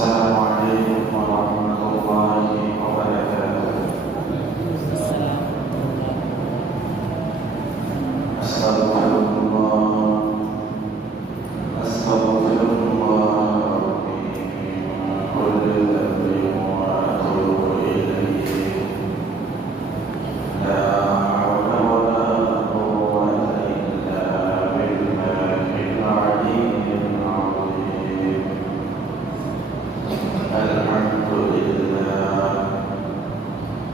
Assalamualaikum warahmatullahi wabarakatuh. Astagfirullah, astagfirullah Rabbi min kulli dhanbin wa atubu ilayhi. La hawla wa la quwwata illa billahil aliyyil azim. Alhamdulillah,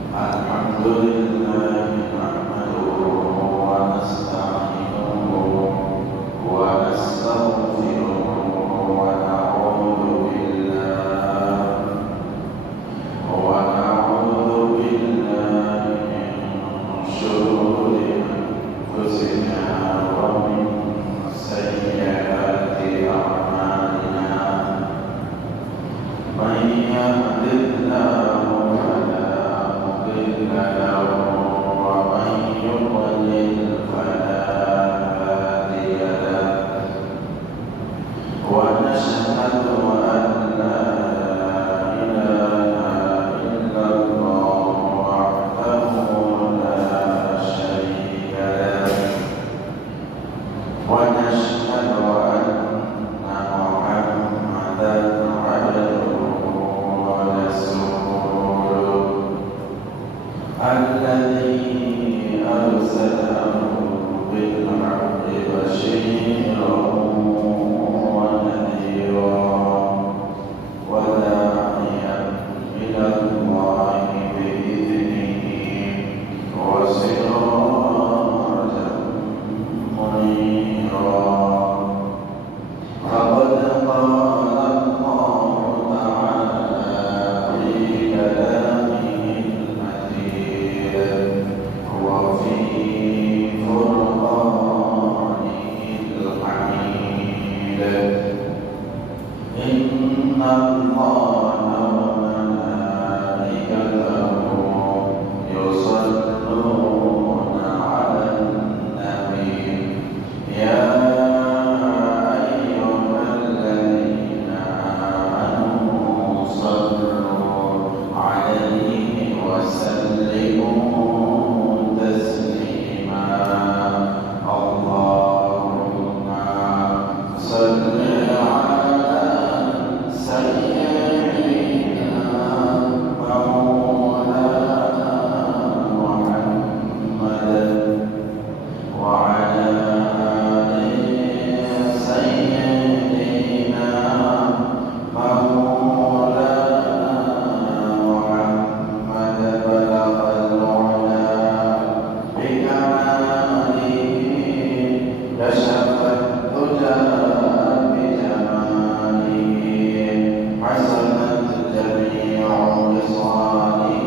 alhamdulillah nahmaduhu wa nasta'inuhu wa nastaghfiruhu wa na'udzu billahi min shururi anfusina wa min sayyiati a'malina. Man yahdihillahu fala mudilla lahu wa man yudlil fala hadiya lahu. Wa nashhadu an la ilaha illallah wahdahu la syarika lahu. Wa nashhadu anna Muhammadan الذي أرسله بالحق بشيرا ونذيرا وداعيا إلى الله بإذنه وسراجا منيرا. فقد قال الله تعالى في كلامه وفي فرقانه الحميد. إن الله وملائكته يصلون على النبي يا أيها الذين آمنوا صلوا عليه وسلموا تسليما. اللهم صل على سيدنا مولانا محمد وعلى آل سيدنا مولانا محمد بلغ العلا بكماله كشف الدجى بجماله حسنت جميع خصاله.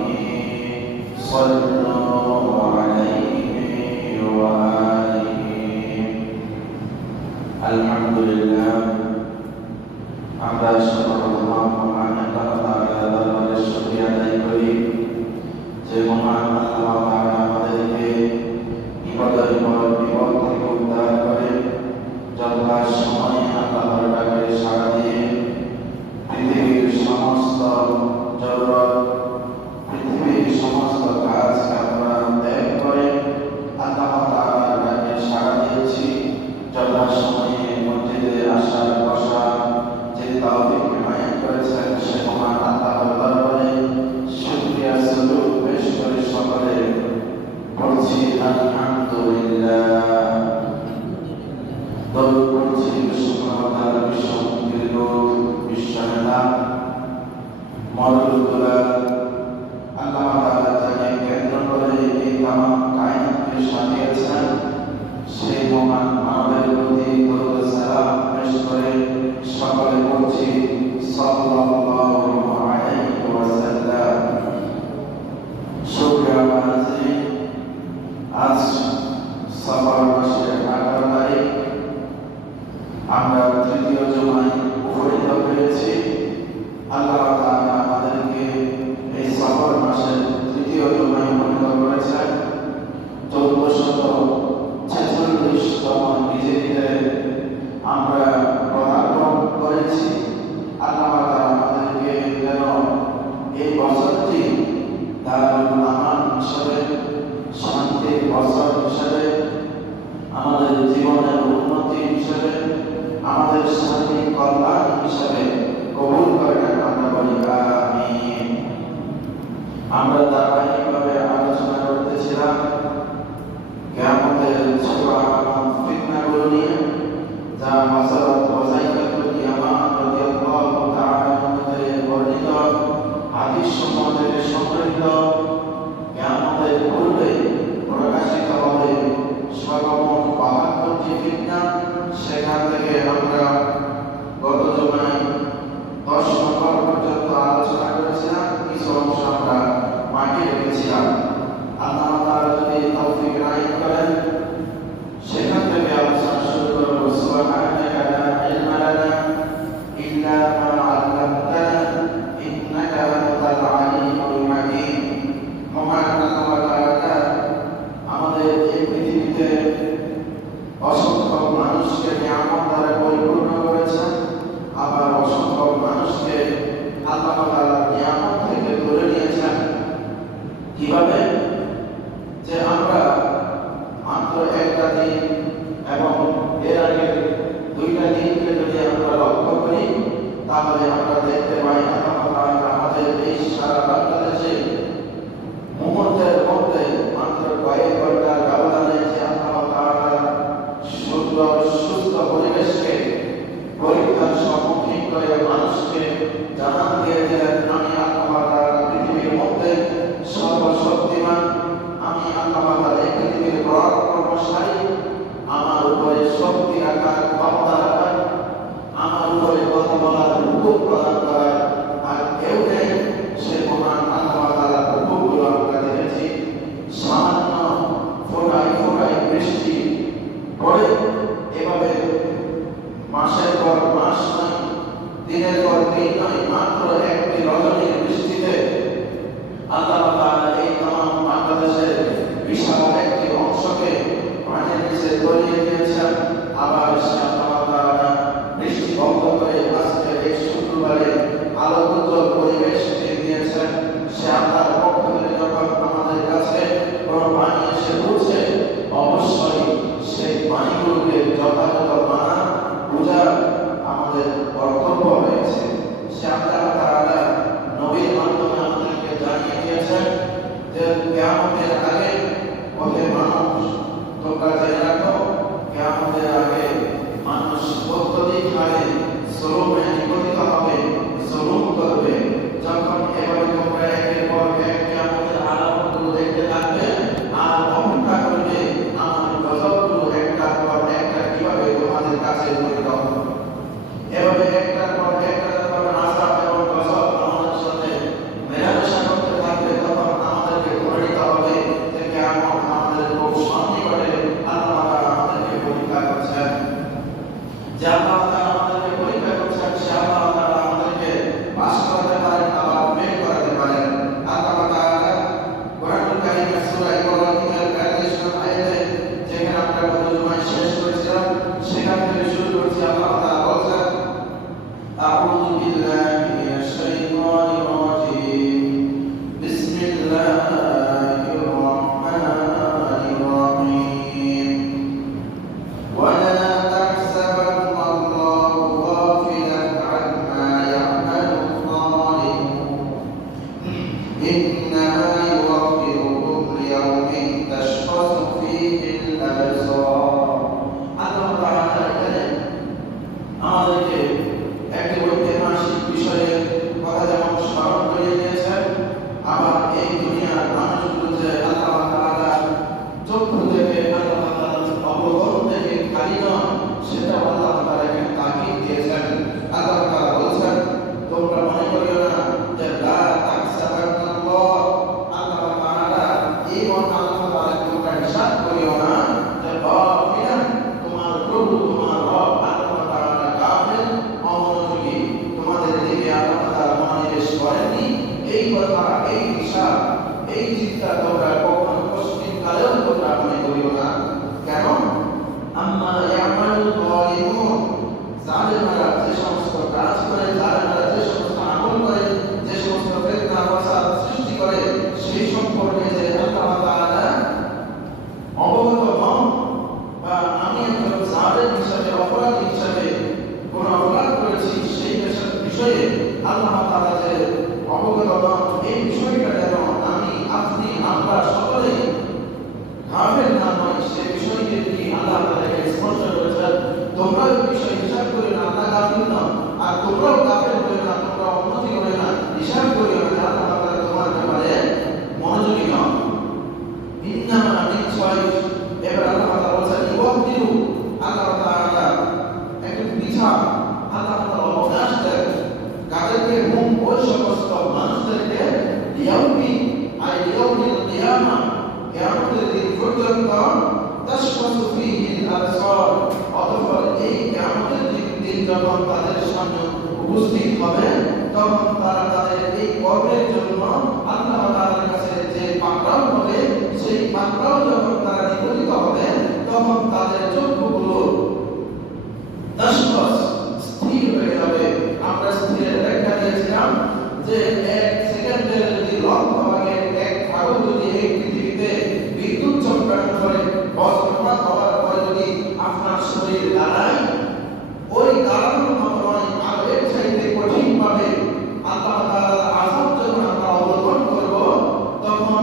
صلوا عليه وآله. Alhamdulillah, আমরা সকলকে মহান আল্লাহ তাআলার দরবারে শুকরিয়া আদায় করি যে মহান আল্লাহ তাআলা আমাদেরকে বিপদের পর বিপদ থেকে উদ্ধার করে যথা সময়ে আল্লাহর ডাকে সাড়া দিয়ে পৃথিবীর সমস্ত জরুরত, পৃথিবীর সমস্ত কাজ আমরা ত্যাগ করে আল্লাহ তাআলার ডাকে সাড়া দিয়েছি। যথা সময়ে মসজিদে আসার বসা যে তৌফিক ইনায়াত করেছেন সে মহান আল্লাহর দরবারে শুকরিয়া সুজুদ পেশ করে সকলে বলছি আলহামদুলিল্লাহ। দরুদ পড়ছি বিশ্বমাতার বিশ্বমুক্তির দূত বিশ্বনেতা মওলানা আল্লাহ তাআলা যাকে কেন্দ্র করে এই তামাম কায়নাতকে সাজিয়েছেন সেই মহান মানবের প্রতি দরুদ সালাম পেশ করে সকলে বলছি সাল্লাল্লাহু আলাইহি ওয়াসাল্লাম। শুকরিয়া হাজির। আজ সফর মাসের 18 তারিখ আমরা তৃতীয় জুমায় উপনীত হয়েছি। আল্লাহ তাআলা আমাদেরকে আমরা ধারাবাহিকভাবে আলোচনা করতেছিলাম কিয়ামতের ছোট ফিতনাগুলো নিয়ে, যা হযরত হুযায়ফা বিন ইয়ামান রাদিয়াল্লাহু তাআলা হতে বর্ণিত হাদিস সমূহ থেকে সংগৃহীত। কিয়ামতের পূর্বে প্রকাশিত হবে সর্বমোট ৭২টি ফিতনা। সেখান থেকে আমরা গত জুমায় ১০ নম্বর পর্যন্ত আলোচনা করেছিলাম, কিছু অংশ আমরা বাকি রেখেছিলাম। আল্লাহ তাআলা যদি তৌফিক এনায়েত করেন সেখান থেকে আলোচনা শুরু করব। সুবহানাকা লা ইলমা লানা ইল্লা মা 'আল্লামতানা ইন্নাকা আনতাল আলিমুল হাকীম। মহান আল্লাহ তাআলা আমাদের এই পৃথিবীতে অসংখ্য মানুষকে নিয়ামত দ্বারা পরিপূর্ণ করেছেন, আবার অসংখ্য মানুষকে আল্লাহ তাআলা নিয়ামত থেকে তুলে নিয়েছেন। কিভাবে? যে আমরা মাত্র একটা দিন এবং এর আগে 2টা দিনকে যদি আমরা লক্ষ্য করি, তাহলে আমরা দেখতে পাই আল্লাহ তাআলা আমাদের এই সারা বাংলাদেশে মুহূর্তের মধ্যে মাত্র কয়েক ঘন্টার ব্যবধানে যে আল্লাহ তাআলা সুন্দর সুস্থ পরিবেশকে পরীক্ষার সম্মুখীন করে মানুষকে জানান দিয়ে দিলেন, আমি আল্লাহ তাআলা পৃথিবীর মধ্যে সর্বশক্তিমান, আমি আল্লাহ তাআলা এই পৃথিবীর পরাক্রমশালী, আমার উপরে শক্তি রাখার, ক্ষমতা রাখার, আমার উপরে কথা বলার, হুকুম প্রদান করার আর কেউ নেই। সে মহান আল্লাহ তাআলার হুকুমগুলো আমরা দেখেছি। সামান্য ফোঁটায় ফোঁটায় বৃষ্টি পড়ে, এভাবে মাসের পর মাস নয়, দিনের পর দিন নয়, মাত্র একটি রজনীর বৃষ্টিতে আল্লাহ তাআলা এই तमाम বাংলাদেশের বিশাল একটি অংশকে পানির নিচে তলিয়ে দিয়েছেন। আবার সে আল্লাহ তাআলা বৃষ্টি বন্ধ করে আজকে এই শুক্রবারে আলো উজ্জ্বল পরিবেশ দিয়েছেন। সে আল্লাহর পক্ষ থেকে যখন আমাদের কাছে কোনো পানি এসে পৌঁছে, অবশ্যই সেই পানিগুলোকে যথাযথ মানা পূজা আমাদের কর্তব্য হয়েছে। সে আল্লাহ তাআলা নবীর মাধ্যমে আমাদেরকে জানিয়ে দিয়েছেন যে কিয়ামতের আগে ওহে মানুষ, তোমরা জেনে রাখো কিয়ামতের আগে মানুষ অত্যধিক হারে জুলুমে নিপতিত হবে, জুলুম করবে। যখন এভাবে তোমরা একের পর এক কিয়ামতের আলামতগুলো দেখতে থাকবে আর অপেক্ষা করবে আমার গজবগুলো একটার পর একটা কিভাবে তোমাদের কাছে পরিণত হবে। এভাবে একটার পর একটা যখন আযাব এবং গজব আমাদের সাথে মেলামেশা করতে থাকবে, তখন আমাদেরকে ধরে নিতে হবে যে কিয়ামত আমাদের খুব সন্নিকটে। আল্লাহ তাআলা আমাদেরকে পরীক্ষা করছেন, যে আল্লাহ তাআলা আমাদেরকে পরীক্ষা করছেন, সে আল্লাহ তাআলা আমাদেরকে পাস করাতে পারেন, আবার ফেল করাতে পারেন। আল্লাহ তাআলা কোরআনুল কারীমের সূরা ইব্রাহিমের ৪৫ নম্বর আয়াতে, যেখানে আমরা গত জুমায় শেষ করেছিলাম, সেখান থেকে শুরু করছি। আল্লাহ তাআলা বলছেন, আউযু বিল্লাহি মিনাশ শাইতানির রাজীম, বিসমিল্লাহির রাহমানির রাহিম, ওয়া লা তাহসাবান্না আল্লাহু গাফিলান আম্মা ইয়া'মালুল যালিমুন, ইন্নামা ইউওয়াফিকুহুম লিয়াওমিন তাশখাসু ফীহিল আবসার। আল্লাহ তাআলা এখানে আমাদেরকে একটি ঐতিহাসিক বিষয়ের কথা যেমন স্মরণ করিয়ে দিয়েছেন, আবার এই দুনিয়ার মানুষগুলো যে আল্লাহ তাআলা চক্ষু থেকে, আল্লাহ তাআলার অবগত থেকে খালি নয়, সেটা আল্লাহ তাআলা এখানে তাকিদ দিয়েছেন। আল্লাহ তাআলা বলছেন, তোমরা মনে করিও না যে লা তাহসাবান্নাল্লাহ, আল্লাহ তাআলা এই মহান আল্লাহ তাআলা তোমরা হিসাব করিও না যে গাফিলান, তোমার প্রভু তোমার রব আল্লাহ তাআলা গাফিল, অমনোযোগী, তোমাদের দিকে আল্লাহ তাআলা মনোনিবেশ করেননি। এই কথা, এই হিসাব, এই চিন্তা তোমরা কখনো পশ্চিম কালেও তোমরা মনে করিও না। কেন? আম্মা ইয়া'মালুল যালিমুন, জালেমরা যে সমস্ত কাজ করে, জালেমরা যে সমস্ত আমল করে, যে সমস্ত ফিতনা ফাসাদ সৃষ্টি করে, সেই সম্পর্কে যে আল্লাহ তাআলা অবগত নন, বা আমি একজন জালেম হিসাবে, অপরাধী হিসাবে কোন অপরাধ করেছি, সেই বিষয়ে আল্লাহ তাআলা যে অবগত নন, এই বিষয়টা যেন আপনি আমরা সকলে গাফেল না হই সে বিষয়কে কি আল্লাহ তাআলাকে স্পষ্ট করেছেন। তোমরা এই বিষয় হিসাব করে না, আল্লাহ গাফিল না, আর তোমরাও গাফেল হয়ে না, তোমরা উন্নতি করে না, হিসাব করে না, আল্লাহ তাআলা তোমার ব্যাপারে মনোযোগী নন। ইন্নামা নিশ্চয় এবার আল্লাহ তাআলা বলেছেন ইওয়াদিরু, আল্লাহ তাআলা একটু বিচার, আল্লাহ তাআলা অবকাশ দেন কাদেরকে, হুম ওই সমস্ত মানুষদেরকে ইয়াউমি আই ইয়াউমিল কিয়ামা, কিয়ামতের দিন পর্যন্ত তাশখাসু ফীহি আল-আবসার, অতঃপর এই কিয়ামতের দিন যখন তাদের সামনে উপস্থিত হবে তখন তারা তাদের এই কর্মের জন্য আল্লাহ তাআলার কাছে যে পাকড়াও হবে সেই পাকড়াও যখন তারা নিবেদিত হবে তখন তাদের চক্ষুগুলো তাশখাস স্থির হয়ে যাবে। আমরা স্থিরের ব্যাখ্যা দিয়েছিলাম যে এক সেকেন্ডের যদি লম্ব ভাগের এক ভাগ যদি এই পৃথিবীতে বিদ্যুৎ চক্রায়ন করে বজ্রপাত হওয়ার পরে যদি আপনার শরীর দাঁড়ায়, ওই দাঁড়ানোর মতো নয়, আর এর চাইতে কঠিন ভাবে আল্লাহ তাআলার আযাব যখন আমরা অবলোকন করব তখন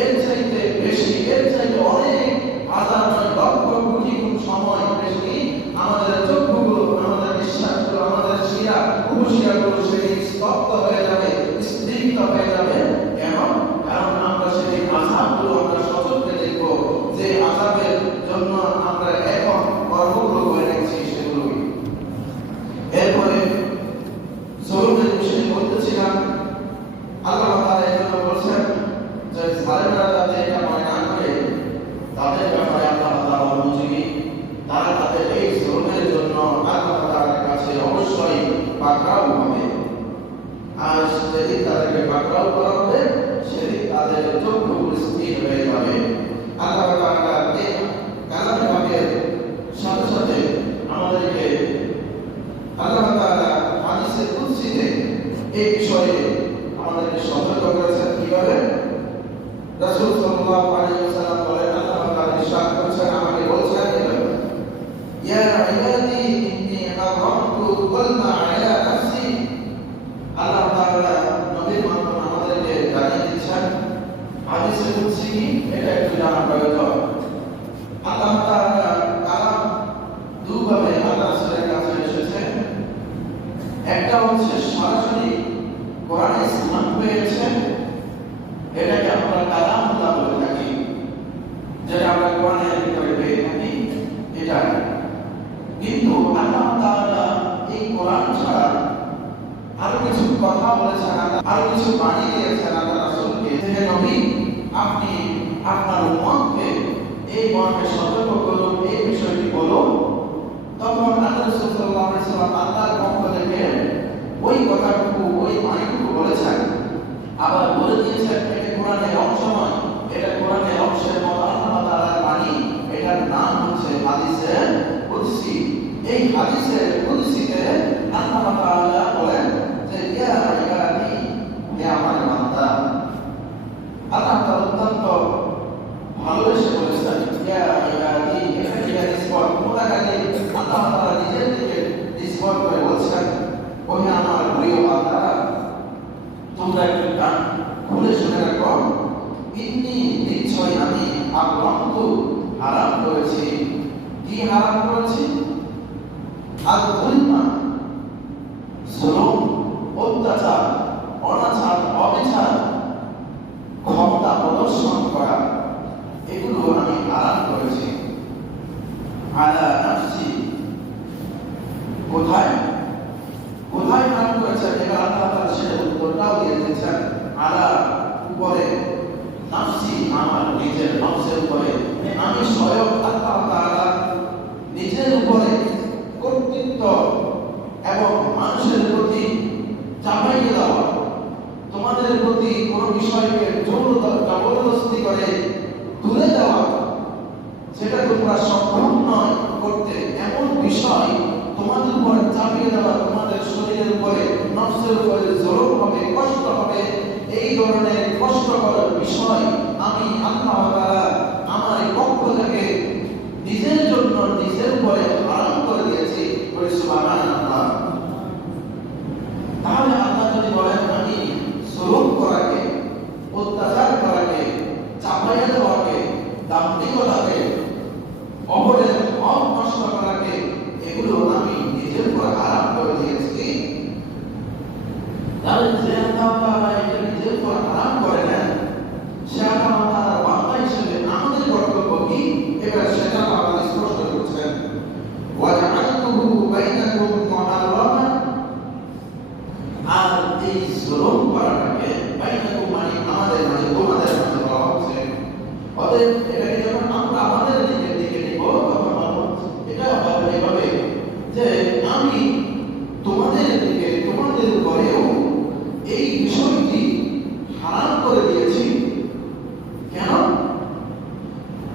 এর চাইতে বেশি, এর চাইতে অনেক হাজার নয় লক্ষ কোটি গুণ সময় বেশি আমাদের চক্ষুগুলো, আমাদের নিঃশ্বাসগুলো, আমাদের শিরা উপশিরাগুলো সেই স্তব্ধ হয়ে যাবে, স্তব্ধ হয়ে যাবে। কেন? কারণ আমরা সেই আযাবগুলো আমরা সচক্ষে দেখব, যে আযাবের জন্য আমরা এখন কর্মগুলো করে রেখেছি সেগুলোই। এরপরে জুলুমের বিষয়ে বলতেছিলাম, আল্লাহ তাআলা এজন্য বলছেন যে জালেমরা যাতে এটা মনে না করে তাদের ব্যাপারে আল্লাহ তাআলা মনোযোগী, তারা তাদের এই জুলুমের জন্য আল্লাহ তাআলার কাছে অবশ্যই পাকড়াও হবে। আর যেদিন তাদেরকে পাকড়াও করা হবে সেদিন তাদের চক্ষুগুলো স্থির হয়ে যাবে। আল্লাহ তাআলা এই কালামে পাকের সাথে সাথে আমাদেরকে আল্লাহ তাআলা হাদিসে কুদসিতে এই বিষয়ে আমাদেরকে সতর্ক করেছেন। কিভাবে? রাসূল সাল্লাল্লাহু আলাইহি ওয়াসাল্লাম বলেন, আল্লাহ তাআলা ইরশাদ করেছেন, আমাকে বলছেন, ইয়া ইবাদি ইন্নী হারামতু যুলমা আলা নাফসি। আল্লাহ তাআলা নবীর মাধ্যমে আমাদেরকে জানিয়ে দিচ্ছেন হাদিসে কুদসি কি, এটা একটু জানা প্রয়োজন। আল্লাহ তাআলা কালাম দুভাবে আল্লাহ রাসূলের কাছে এসেছে। একটা হচ্ছে সরাসরি কোরআনে স্থান পেয়েছে, এটাকে আমরা কালামুল্লাহ বলে থাকি, যেটা আমরা কোরআনের ভিতরে পেয়ে থাকি। এটা কিন্তু আল্লাহ তাআলা এই কোরআন ছাড়া আরো কিছু কথা বলেছেন, আরো কিছু বাণী দিয়েছেন আল্লাহ রাসূলকে, যে নবী আপনি আপনার উম্মতকে এই মর্মে সতর্ক করুন, এই বিষয়টি বলুন। তখন আল্লাহ রাসূল সাল্লাল্লাহু আলাইহি ওয়াসাল্লাম আল্লাহর পক্ষ থেকে ওই কথাটুকু, ওই বাণীটুকু বলেছেন। আবার বলে দিয়েছেন এটা কোরআনের অংশ নয়, এটা কোরআনের অংশের মতো আল্লাহ তাআলার বাণী, এটার নাম হচ্ছে হাদিসে কুদসি। এই হাদিসে কুদসিতে আল্লাহ তাআলা বলেন যে ইয়া ইবাদি, হে আমার বান্দা। আল্লাহ তাআলা অত্যন্ত ভালোবেসে বলেছেন ইয়া ইবাদি, এখানে ইয়া নিসবত মুতাকাল্লিম, আল্লাহ তাআলা নিজের দিকে নিসবত করে বলছেন, ও হে আমার প্রিয় বান্দা, তোমরা একটু কান খুলে শুনে রাখো, ইন্নী নিশ্চয় আমি হারামতু হারাম করেছি। কি হারাম করেছি? আল-যুলমা, জুলুম, অত্যাচার, অনাচার, অবিচার, ক্ষমতা প্রদর্শন করা, এগুলো আমি হারাম করেছি। আলা নাফসি, কোথায় কোথায় হারাম করেছেন? এবার আল্লাহ তাআলা সেটা উত্তরটাও দিয়ে দিয়েছেন, আলা উপরে, নাফসি আমার নিজের নফসের উপরে, আমি স্বয়ং আল্লাহ তাআলা নিজের উপরে কর্তৃত্ব এবং মানুষের প্রতি চাপাইয়ে দেওয়া, তোমাদের প্রতি কোনো বিষয়কে জবরদস্তি করে তুলে দেওয়া, সেটা তোমরা সক্ষম নয় করতে, এমন বিষয় তোমাদের উপরে চাপিয়ে দেওয়া, তোমাদের শরীরের উপরে, নফসের উপরে জোর হবে, কষ্ট হবে, এই ধরনের কষ্টকর বিষয় আমি আল্লাহ তাআলা আমার পক্ষ থেকে নিজের জন্য নিজের উপরে হারাম করে দিয়েছি। সুবহানাল্লাহ। তাহলে আল্লাহ যদি বলেন আমি জুলুম করাকে, অত্যাচার করাকে জুলুম করাটাকে বাইনাকুম মানে আমাদের মাঝে তোমাদের মাঝে বলা হচ্ছে। অতএব এটাকে যখন আমরা আমাদের দিকে নিব তখন এটা হবে এভাবে যে আমি তোমাদের দিকে তোমাদের উপরেও এই বিষয়টি হারাম করে দিয়েছি। কেন?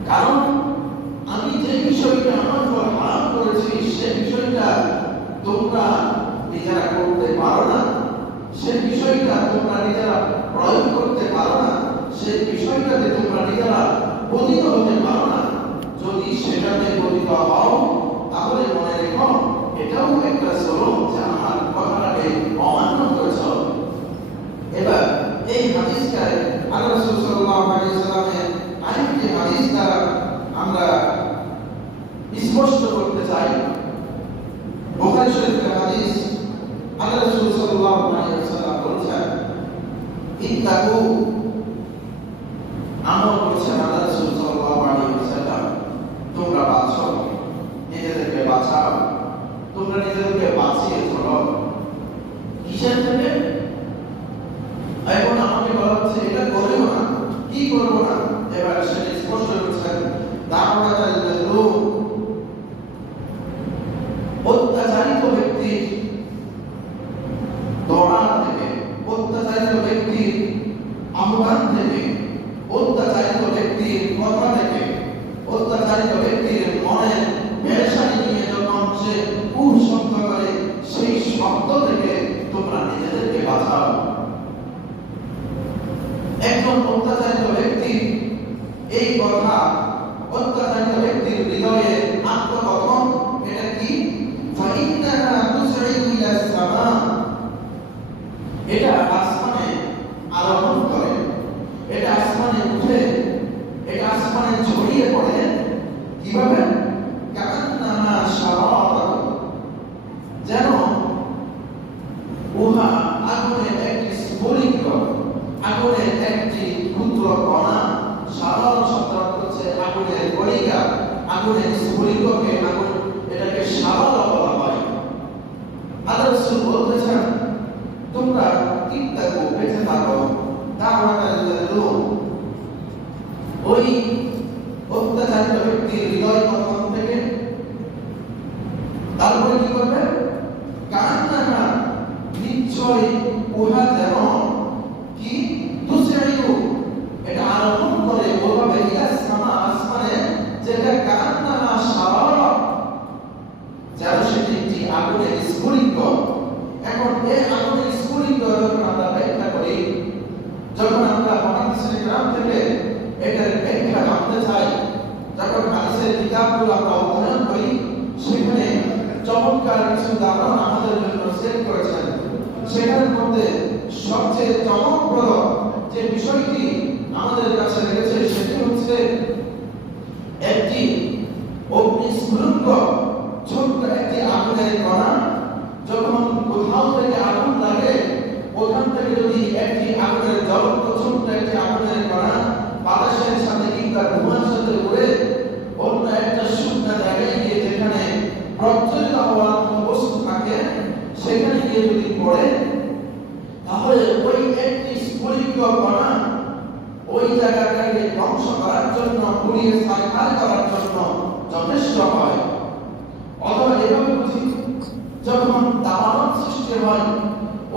কারণ আমি যে বিষয়টা আমার উপর হারাম করেছি সে বিষয়টা তোমরা নিজেরা করতে পারো না, সে বিষয়টা তোমরা নিজেরা প্রয়োগ করতে পারো না, সে বিষয়টাতে তোমরা নিজেরা পতিত হতে পারো না। যদি সেটাতে পতিত হও তাহলে মনে রেখো এটাও একটা জুলুম যে আমার কথাটাকে অমান্য করেছ। এবার এই হাদিসটায় আল্লাহ রাসূল সাল্লাল্লাহু আলাইহি ওয়াসাল্লামের আরেকটি হাদিস দ্বারা আমরা স্পষ্ট করতে চাই। বুখারী শরীফের হাদিস, আল্লাহ রাসূল সাল্লাল্লাহু আলাইহি ওয়াসাল্লাম বলেছেন, ইত্তাকু, আমল করছেন আল্লাহ রাসূল সাল্লাল্লাহু আলাইহি ওয়াসাল্লাম, তোমরা বাঁচো, নিজেদেরকে বাঁচাও, তোমরা নিজেদেরকে বাঁচিয়ে চলো। কিসের থেকে? এখন আমাকে বলা হচ্ছে এটা করিও না, কি করবো না? এবার সেটা স্পষ্ট করছেন, দাওয়াতাল মাজলুম, অত্যাচারিত ব্যক্তির দোয়া থেকে, অত্যাচারিত ব্যক্তির আহ্বান থেকে, অত্যাচারিত ব্যক্তির কথা থেকে, অত্যাচারিত ব্যক্তির মনের পেরেশানি নিয়ে যখন সে শব্দ করে সেই শব্দ থেকে তোমরা নিজেদেরকে বাঁচাও। একজন অত্যাচারিত ব্যক্তি এই কথা, অত্যাচারিত ব্যক্তির হৃদয়ে আত্মকথন, এটা কি? ফাইন্নাহা তুসঈদু ইলাস সামা, এটা আসমানে আরোহণ করে, এটা আসমানে উঠে, এটা আসমানে ছড়িয়ে পড়ে। কিভাবে? কান্নাহা শারারাত, যেন উহা আগুনের একটি স্ফুলিঙ্গ, আগুনের একটি ক্ষুদ্র কণা। সাধারণ শব্দ হচ্ছে আগুনের কণিকা, আগুনের স্ফুলিঙ্গকে আগুন, এটাকে শারারা বলা হয়। আল্লাহ রাসূল বলতেছেন তোমরা ইত্তাকু, বেঁচে থাকো, দাওয়াতাল মাজলুম, ওই অত্যাচারিত ব্যক্তির হৃদয় কথন থেকে। তারপরে কি করবে? কান্নাহা, নিশ্চয় উহা যেন কি? তুসঈদু, এটা আরোহণ করে ওভাবে ইলাস সামা, আসমানে, যেটা কান্নাহা শারারা, যেন সেটি একটি আগুনের স্ফুলিঙ্গ। এখন এই আগুনের স্ফুলিঙ্গ যখন আমরা ব্যাখ্যা করি, যখন আমরা মুহাদ্দিসিন কিরাম থেকে এটার ব্যাখ্যা জানতে চাই, যখন হাদিসের কিতাবগুলো আমরা অধ্যয়ন করি, সেখানে চমৎকার কিছু উদাহরণ আমাদের জন্য সেট করেছেন। সেটার মধ্যে সবচেয়ে চমকপ্রদ যে বিষয়টি আমাদের কাছে লেগেছে সেটি হচ্ছে একটি অগ্নিস্ফুলিঙ্গ, ছোট্ট একটি আগুনের কণা যখন কোথাও থেকে আগুন লাগে, ওখান থেকে যদি একটি আগুনের জ্বলন্ত ছোট্ট একটি আগুনের কণা বাতাসের সাথে কিংবা ধোঁয়ার সাথে উড়ে অন্য একটা শুকনো জায়গায় গিয়ে, যেখানে প্রজ্বলিত হওয়ার কোনো বস্তু থাকে, সেখানে গিয়ে যদি পড়ে, তাহলে ওই একটি স্ফুলিঙ্গ কণা ওই জায়গাটাকে ধ্বংস করার জন্য, পুড়িয়ে ছারখার করার জন্য যথেষ্ট হয়। অথবা এভাবে বুঝি, যখন দাবানল সৃষ্টি হয়,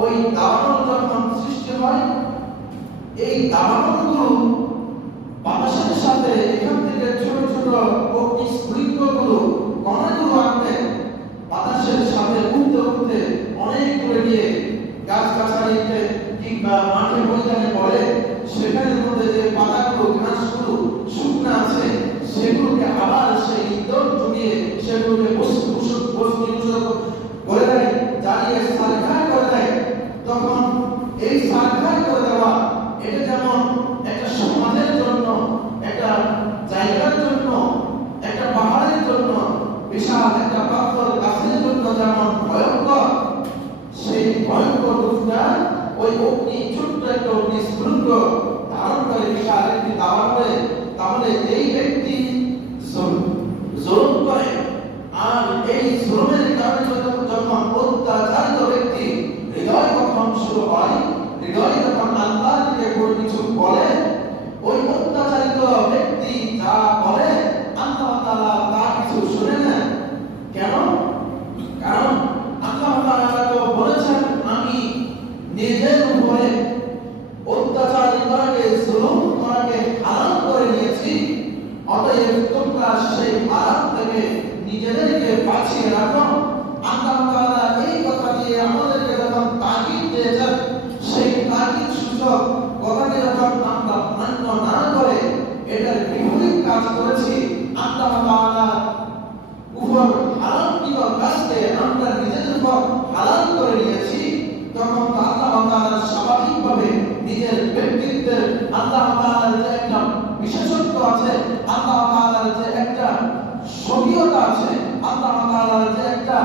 ওই দাবানল যখন সৃষ্টি হয়, এই দাবানলগুলো বাতাসের সাথে এখান থেকে ছোট ছোট অগ্নি স্ফুলিঙ্গগুলো, কণাগুলো আনতে বাতাসের সাথে উঠতে উঠতে অনেক দূরে গিয়ে গাছগাছালিতে কিংবা মাঠে ময়দানে পড়ে, সেখানের মধ্যে যে পাতাগুলো, ঘাসগুলো শুকনো আছে, সেগুলোকে আবার সেই ইন্ধন জমিয়ে সেগুলোকে করে দেয়, জ্বালিয়ে ছারখার করে দেয়। তখন এই ছারখার করে দেওয়া, এটা যেমন একটা সমাজের জন্য, একটা জায়গার জন্য, একটা পাহাড়ের জন্য, বিশাল একটা পাথর গাছের জন্য যেমন ভয়ঙ্কর, সেই ভয়ঙ্কর রূপটা ওই অগ্নি, ছোট্ট একটা অগ্নি স্ফুলিঙ্গ ধারণ করে বিশাল একটি দাবানলে। তাহলে এই ব্যক্তি জুলুম করে, আর এই জুলুমের কারণে যখন অত্যাচারিত ব্যক্তি হৃদয় কখন শুরু হয়, হৃদয় যখন আল্লাহর দিকে কোনো কিছু বলে, ওই অত্যাচারিত ব্যক্তি যা বলে আল্লাহ তাআলা তা কিছু শুনে না। কেন? কারণ আল্লাহ তাআলা তো বলেছেন, আমি নিজের উপরে অত্যাচার করাকে, জুলুম করাকে হারাম করে নিয়েছি। অতএব তোমরা সেই হারাম থেকে নিজেদেরকে বাঁচিয়ে রাখো। আল্লাহ তাআলা এই কথা দিয়ে আমাদেরকে যখন তাগিদ দিয়েছেন, সেই তাগিদ সূচক কথাকে যখন আমরা মান্য না করে এটার বিপরীত কাজ করেছি, আল্লাহ তাআলা উপর হারামকৃত কাজকে আমরা নিজেদের উপর হালাল করে নিয়েছি, তখন আল্লাহ তাআলা স্বাভাবিকভাবে নিজের ব্যক্তিত্বের, আল্লাহ তাআলার যে একটা বিশেষত্ব আছে, আল্লাহ তাআলার যে একটা স্বকীয়তা আছে, আল্লাহ তাআলার যে একটা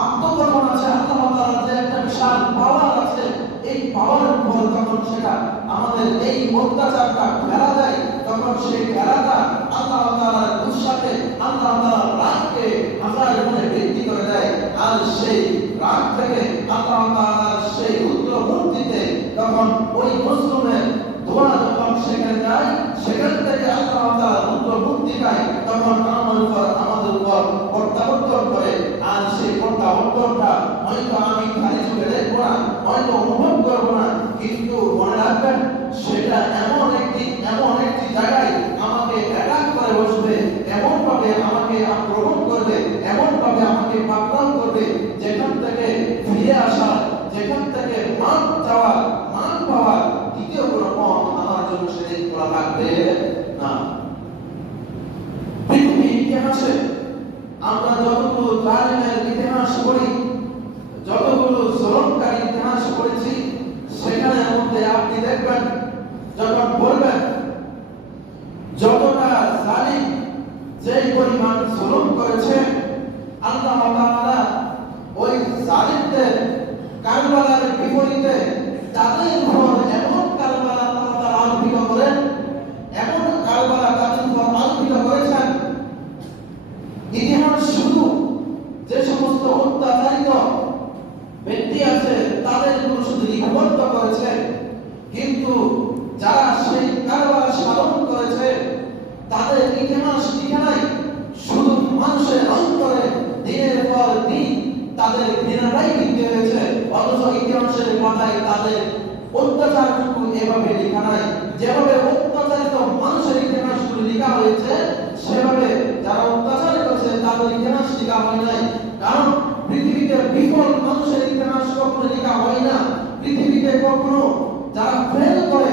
আত্মগঠন আছে, আল্লাহ তাআলার যে একটা বিশাল পাওয়ার আছে, এই পাওয়ারের উপর যখন সেটা আমাদের এই অত্যাচারটা ফেলা দেয়, তখন সেই ফেলাটা আল্লাহ তাআলার গুসাকে, আল্লাহ তাআলার রাগকে হাজার গুণে বৃদ্ধি করে দেয়। আর সেই রাগ থেকে আল্লাহ তাআলার সেই রুদ্রমূর্তিতে তখন ওই মুসলিমের ধোঁয়া যখন সেখানে যায়, সেখান থেকে আল্লাহ তাআলা রুদ্রমূর্তি পায়, তখন আমাদের উপর প্রত্যাবর্তন করে। আর সেই প্রত্যাবর্তনটা হয়তো আমি খালি চোখে দেখবো না, হয়তো অনুভব করবো না, কিন্তু মনে রাখবেন সেটা এমন একটি জায়গায় আমাকে অ্যাটাক করে বসবে, এমন ভাবে আমাকে আক্রমণ করবে, এমন ভাবে আমাকে পাকড়াও করবে, যেখান থেকে ফিরে আসা, যেখান থেকে মান যাওয়া, মান পাওয়ার দ্বিতীয় কোনো পথ আমার জন্য সেদিন খোলা থাকবে না। পৃথিবীর ইতিহাসে আমরা যতগুলো জালিমের ইতিহাস পড়ি, যতগুলো জুলুমকারী ইতিহাস পড়েছি, সেখানের মধ্যে আপনি দেখবেন, যখন বলবেন যতটা জালিম যে পরিমাণ জুলুম করেছে, আল্লাহ তাআলা ওই জালিমদের কারবালার বিপরীতে তাদের উপর এমন কারবালা আল্লাহ তাআলা আরোপিত করেন, এমন কারবালা তাদের উপর আরোপিত করেছেন। ইতিহাস শুধু যে সমস্ত অত্যাচারিত ব্যক্তি আছে তাদের শুধু লিপিবদ্ধ করেছে, কিন্তু যারা সেই কারবালা সাধন করেছে তাদের ইতিহাস লিখে নাই। শুধু মানুষের অন্তরে দিনের পর দিন তাদের ঘৃণাটাই বৃদ্ধি হয়েছে, অথচ ইতিহাসের পাতায় তাদের অত্যাচারটুকু এভাবে লেখা নাই। যেভাবে অত্যাচারিত মানুষের ইতিহাসগুলো লেখা হয়েছে, সেভাবে যারা অত্যাচার করেছে তাদের ইতিহাস লেখা হয় নাই। কারণ পৃথিবীতে বিফল মানুষের ইতিহাস কখনো লেখা হয় না। পৃথিবীতে কখনো যারা ফেল করে,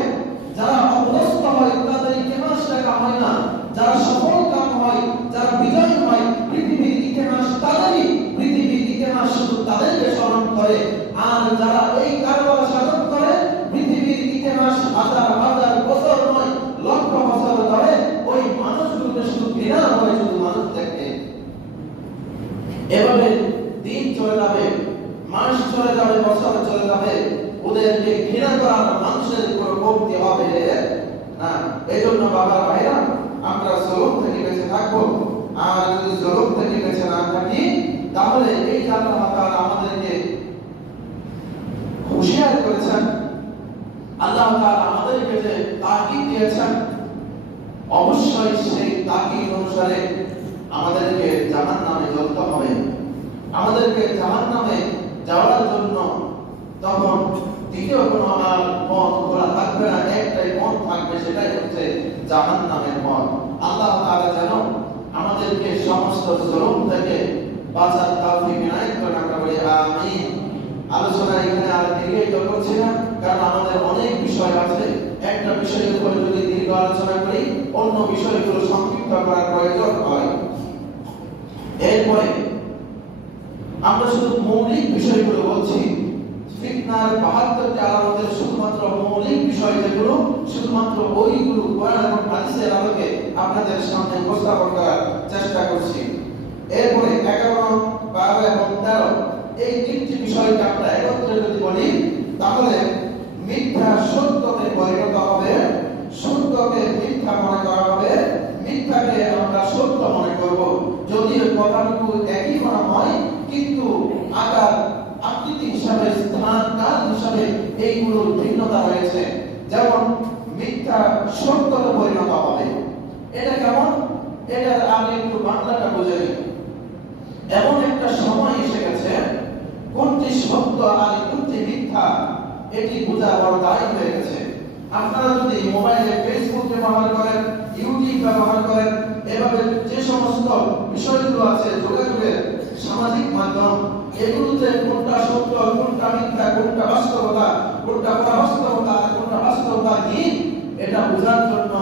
যারা অপদস্থ হয়, তাদের ইতিহাস লেখা হয় না। যারা সফল কাম হয়, যারা বিজয় হয়, পৃথিবীর ইতিহাস তাদেরই, পৃথিবীর ইতিহাস শুধু তাদেরকে স্মরণ করে। আর যারা এই কারবালা সাধন করে, পৃথিবীর ইতিহাস হাজার হাজার বছর নয়, লক্ষ বছর ধরে ওই মানুষগুলোকে শুধু ঘৃণা হয়, শুধু মানুষ দেখে। এভাবে দিন চলে যাবে, মাস চলে যাবে, বছর চলে যাবে, ওদেরকে ঘৃণা করার মানুষের কোনো কমতি হবে না। এই জন্য বাবার ভাইরা, আমরা জুলুম থেকে বেঁচে থাকবো। আর যদি জুলুম থেকে বেঁচে না থাকি, তাহলে এই আল্লাহ তাআলা আমাদেরকে হুঁশিয়ার করেছেন, আল্লাহ তাআলা আমাদেরকে যে তাকিদ দিয়েছেন, অবশ্যই সেই তাকিদ অনুসারে আমাদেরকে জাহান্নামে জ্বলতে হবে। আমাদেরকে জাহান্নামে যাওয়ার জন্য তখন দ্বিতীয় কোনো আর পথ খোলা থাকবে না, একটাই পথ থাকবে, সেটাই হচ্ছে জাহান্নামের পথ। আল্লাহ তাআলা যেন আমাদেরকে সমস্ত জুলুম থেকে বাঁচার তৌফিক ইনায়াত করেন। আমরা বলি আমিন। আলোচনা এখানে আর দীর্ঘায়িত করছি না, কারণ আমাদের অনেক বিষয় আছে। একটা বিষয়ের উপর যদি দীর্ঘ আলোচনা করি, অন্য বিষয়গুলো সংক্ষিপ্ত করার প্রয়োজন হয়। এরপরে আমরা শুধু মৌলিক বিষয়গুলো বলছি। ফিতনার ৭২টি আলামতের শুধুমাত্র মৌলিক বিষয় যেগুলো, শুধুমাত্র ওইগুলো কোরআন এবং হাদিসের আলোকে আপনাদের সামনে উপস্থাপন করার চেষ্টা করছি। এরপরে 11, 12 এবং 13 এই তিনটি বিষয়কে আমরা একত্রে যদি বলি, তাহলে মিথ্যা সত্যকে পরিণত হবে, সত্যকে মিথ্যা মনে করা হবে, মিথ্যাকে আমরা সত্য মনে করব। যদিও কথাটুকু একই মনে হয়, কিন্তু আকার আকৃতি হিসাবে, স্থান কাল হিসাবে সাথে এইগুলোর ভিন্নতা রয়েছে। যেমন মিথ্যা সত্যতে পরিণত হবে। এটা কেমন? এটার আগে একটু বাংলাটা বুঝে নিই। এমন একটা সময় এসে গেছে কোনটি সত্য আর কোনটি মিথ্যা এটি বোঝা বড় দায় হয়ে গেছে। আপনারা যদি মোবাইলে ফেসবুক ব্যবহার করেন, ইউটিউব ব্যবহার করেন, এভাবে যে সমস্ত বিষয়গুলো আছে যোগাযোগের সামাজিক মাধ্যম, এগুলোতে কোনটা সত্য, কোনটা মিথ্যা, কোনটা বাস্তবতা, কোনটা অবাস্তবতা, কোনটা বাস্তবতা কি, এটা বোঝার জন্য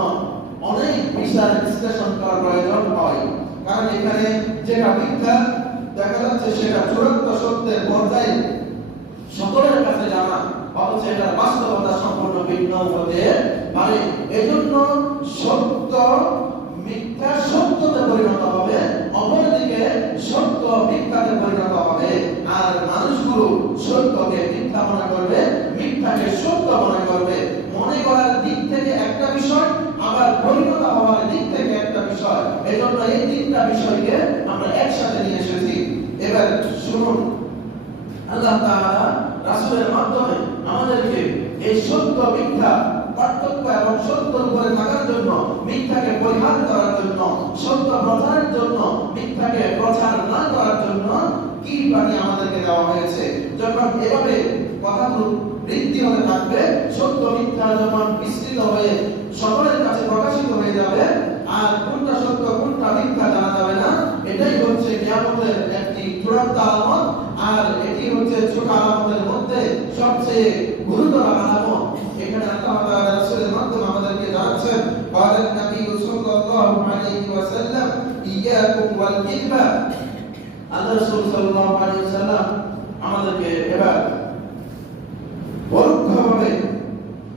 অনেক বিচার বিশ্লেষণ করার প্রয়োজন হয়। কারণ এখানে যেটা মিথ্যা দেখা যাচ্ছে সেটা চূড়ান্ত সত্যের পর্যায়ে সকলের কাছে জানা, অথচ এটার বাস্তবতা সম্পূর্ণ ভিন্ন হতে পারে। এজন্য সত্য মিথ্যা সত্যতে পরিণত হবে, অপরদিকে সত্য মিথ্যাতে পরিণত হবে। আর মানুষগুলো সত্যকে মিথ্যা মনে করবে, মিথ্যাকে সত্য মনে করবে। মনে করার দিক থেকে একটা বিষয়, আবার পরিণত হওয়ার দিক থেকে একটা বিষয়। এজন্য এই তিনটা বিষয়কে আমরা একসাথে নিয়ে এসেছি। এবার শুনুন, আল্লাহ তাআলা রাসূলের মাধ্যমে আমাদেরকে এই সত্য মিথ্যা পার্থক্য এবং সত্যের উপরে থাকার জন্য, মিথ্যাকে পরিহার করার জন্য, সত্য প্রচারের জন্য, মিথ্যাকে প্রচার না করার জন্য কি বাণী আমাদেরকে দেওয়া হয়েছে। যখন এভাবে কথাগুলো বৃদ্ধি হতে থাকবে, সত্য মিথ্যা যখন বিস্তৃত হয়ে সকলের কাছে প্রকাশিত হয়ে যাবে, আর কোনটা সত্য কোনটা মিথ্যা জানা যাবে না, এটাই হচ্ছে কিয়ামতের একটি চূড়ান্ত আলামত। আর এটি হচ্ছে ছোট আলামতের মধ্যে সবচেয়ে গুরুতর আলামত। এখানে আল্লাহ তাআলা রাসূলের মাধ্যমে আমাদেরকে জানাচ্ছেন, ক্বালা নবী সাল্লাল্লাহু আলাইহি ওয়াসাল্লাম ইয়াকুম ওয়াল কিযবা। আল্লাহ রাসূল সাল্লাল্লাহু আলাইহি ওয়াসাল্লাম আমাদেরকে এবার পরোক্ষভাবে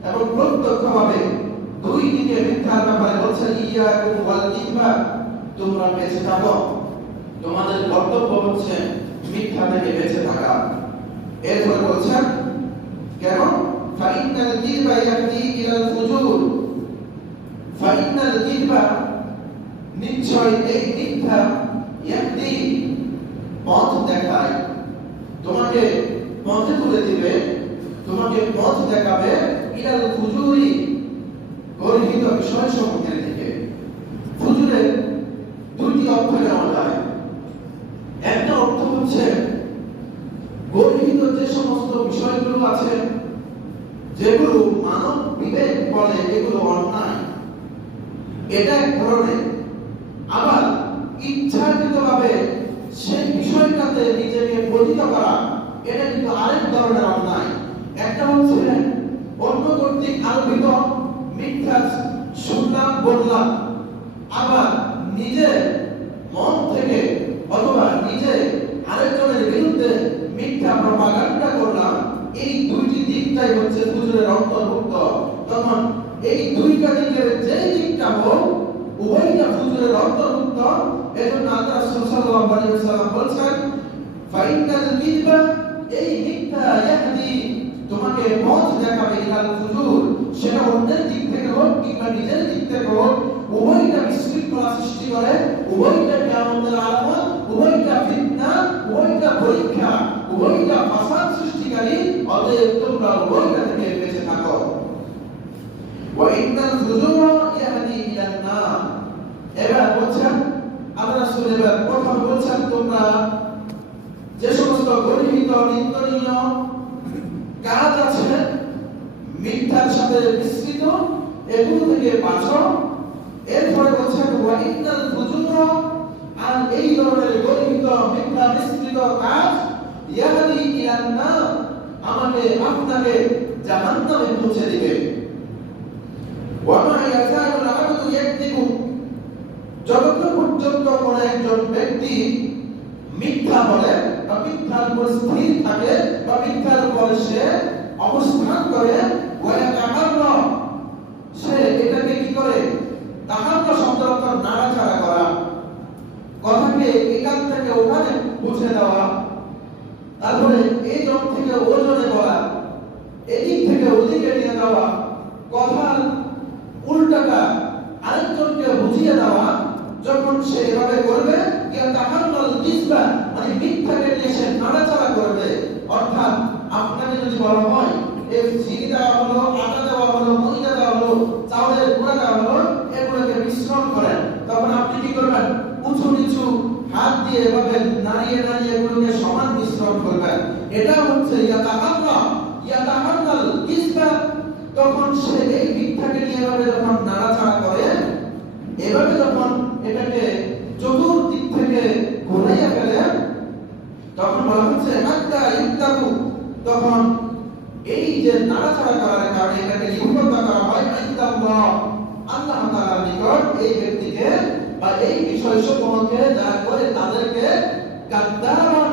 এবং প্রত্যক্ষভাবে দুই দিকে মিথ্যার ব্যাপারে বলছেন, ইয়াকুম ওয়াল কিযবা, তোমরা বেঁচে থাকো, তোমাদের কর্তব্য হচ্ছে মিথ্যা থেকে বেঁচে থাকা। এরপরে বলছেন কেন? ফাইনাল কিযবা ইয়াতি ইলাল ফুজুর, ফাইনাল কিযবা, নিশ্চয় এই মিথ্যা ইয়াতি পথ দেখায়, তোমাকে পথে তুলে দিবে, তোমাকে পথ দেখাবে ইলাল ফুজুরি, গর্হিত বিষয় সমূহের দিকে। ফুজুরের দুটি অর্থ নেওয়া যায়। একটা অর্থ হচ্ছে গর্হিত যে সমস্ত বিষয়গুলো আছে, যেগুলো মানব বিবেক বলে এগুলো অন্যায়, এটা এক ধরনের। আবার ইচ্ছাকৃতভাবে সেই বিষয়টাতে নিজেকে পতিত করা, এটা কিন্তু আরেক ধরনের অন্যায়। একটা হচ্ছে অন্য কর্তৃক আরোপিত মিথ্যা শুনলাম বললাম, আবার নিজে মন থেকে অথবা নিজে আরেকজনের বিরুদ্ধে মিথ্যা প্রপাগান্ডা করলাম। এই দুইটি দিকটাই হচ্ছে ফুজুরের অন্তর্ভুক্ত। তখন এই দুইটা দিকের যে দিকটা হোক, উভয়টা ফুজুরের অন্তর্ভুক্ত। এজন্য আল্লাহ রাসূল সাল্লাল্লাহু আলাইহি ওয়াসাল্লাম বলেন, ফাইনাল কিযবা, এই মিথ্যা ইয়াহদি, তোমাকে পথ দেখাবে ইলাল ফুজুর, সেটা অন্যের দিক থেকে হোক কিংবা নিজের দিক থেকে হোক, উভয়টা বিশৃঙ্খলা সৃষ্টি করে, উভয়টা কিয়ামতের আলামত, উভয়টা ফিতনা, উভয়টা পরীক্ষা, উভয়টা ফাসাদ সৃষ্টিকারী। অতএব তোমরা উভয়টা থেকে বেঁচে থাকো। ওয়া ইন্নাল ফুজুরা ইয়াহদি ইলান নার। এবার বলছেন আল্লাহ রাসূল, এবার প্রথম বলছেন তোমরা যে সমস্ত গর্হিত নিন্দনীয় কাজ আছে, মিথ্যার সাথে মিশ্রিত, এগুলো থেকে বাঁচো। এরপরে বলছেন ওয়া ইন্নাল ফুজুরা, আর এই ধরনের গর্হিত মিথ্যা মিশ্রিত কাজ ইয়াহদি ইলান নার, আমাকে আপনাকে জাহান্নামে পৌঁছে দিবে। ওয়া মা ইয়াজালুল আবদু ইয়াকযিবু, যতক্ষণ পর্যন্ত কোন একজন ব্যক্তি মিথ্যা বলে বা মিথ্যার উপর স্থির থাকে বা মিথ্যার উপর সে অবস্থান করে, সে এটাকে কি করে, তাহারটা শব্দ অর্থ নাড়াচাড়া করা, কথাকে এখান থেকে ওখানে বুঝে দেওয়া, তারপরে এই জন থেকে ও জনে বলা, এদিক থেকে ওদিকে নিয়ে যাওয়া, কথার উল্টাটা আরেকজনকে বুঝিয়ে দেওয়া। যখন সে এভাবে করবে, মানে মিথ্যাকে নিয়ে সে নাড়াচাড়া করবে। অর্থাৎ আপনাকে যদি বলা হয় এই চিনি দেওয়া হলো, আটা দেওয়া হলো, ময়দা দেওয়া হলো, চাউলের গুঁড়া দেওয়া হলো, এগুলোকে মিশ্রণ করেন, তখন আপনি কি করবেন? উঁচু নিচু হাত দিয়ে এভাবে নাড়িয়ে নাড়িয়ে এগুলোকে সমান মিশ্রণ করবেন। এটা হচ্ছে ইয়াতাহান্নাল কিসবা। তখন সে এই মিথ্যাকে নিয়ে এভাবে যখন নাড়াচাড়া করে, এভাবে যখন এটাকে চতুর্দিক থেকে ঘুরাইয়া ফেলে, তখন বলা হচ্ছে হাত্তা ইত্তাকু। তখন এই যে নাড়াচাড়া করার কারণে এটাকে লিপিবদ্ধ করা হয় ইত্তাল্লাহ, আল্লাহ তাআলার নিকট এই ব্যক্তিকে বা এই বিষয়সমূহকে যারা করে তাদেরকে কাদ্দাবান,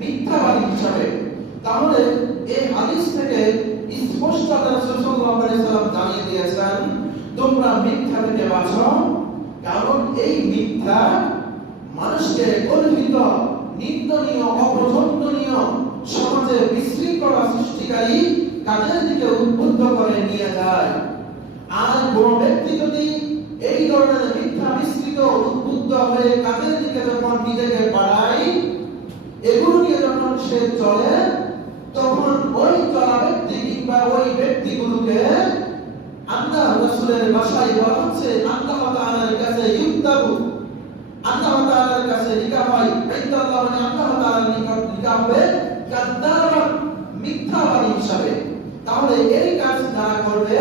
মিথ্যাবাদী হিসাবে। তাহলে এই হাদিস থেকে স্পষ্ট রাসূল সাল্লাল্লাহু আলাইহি সাল্লাম জানিয়ে দিয়েছেন, তোমরা মিথ্যা থেকে বাঁচো, কারণ এই মিথ্যা মানুষকে কলুষিত, নিন্দনীয়, অপছন্দনীয়, সমাজে বিশৃঙ্খলা সৃষ্টিকারী কাজের দিকে উদ্বুদ্ধ করে নিয়ে যায়। আর কোন ব্যক্তি যদি এই ধরনের মিথ্যা মিশ্রিত উদ্বুদ্ধ হয়ে কাজের দিকে যখন নিজেকে বাড়ায়, এগুলো নিয়ে যখন সে চলে, তখন ওই চলা ব্যক্তি কিংবা ওই ব্যক্তিগুলোকে আল্লাহ রাসূলের ভাষায় বলা হচ্ছে আল্লাহ তাআলার কাছে ইউক্তাবু, আল্লাহ তাআলার কাছে লিখা হয়, ইনশাআল্লাহ মানে আল্লাহ তাআলার নিকট লিখা হবে কাদ্দাবান, মিথ্যাবাদী হিসাবে। তাহলে এই কাজ যারা করবে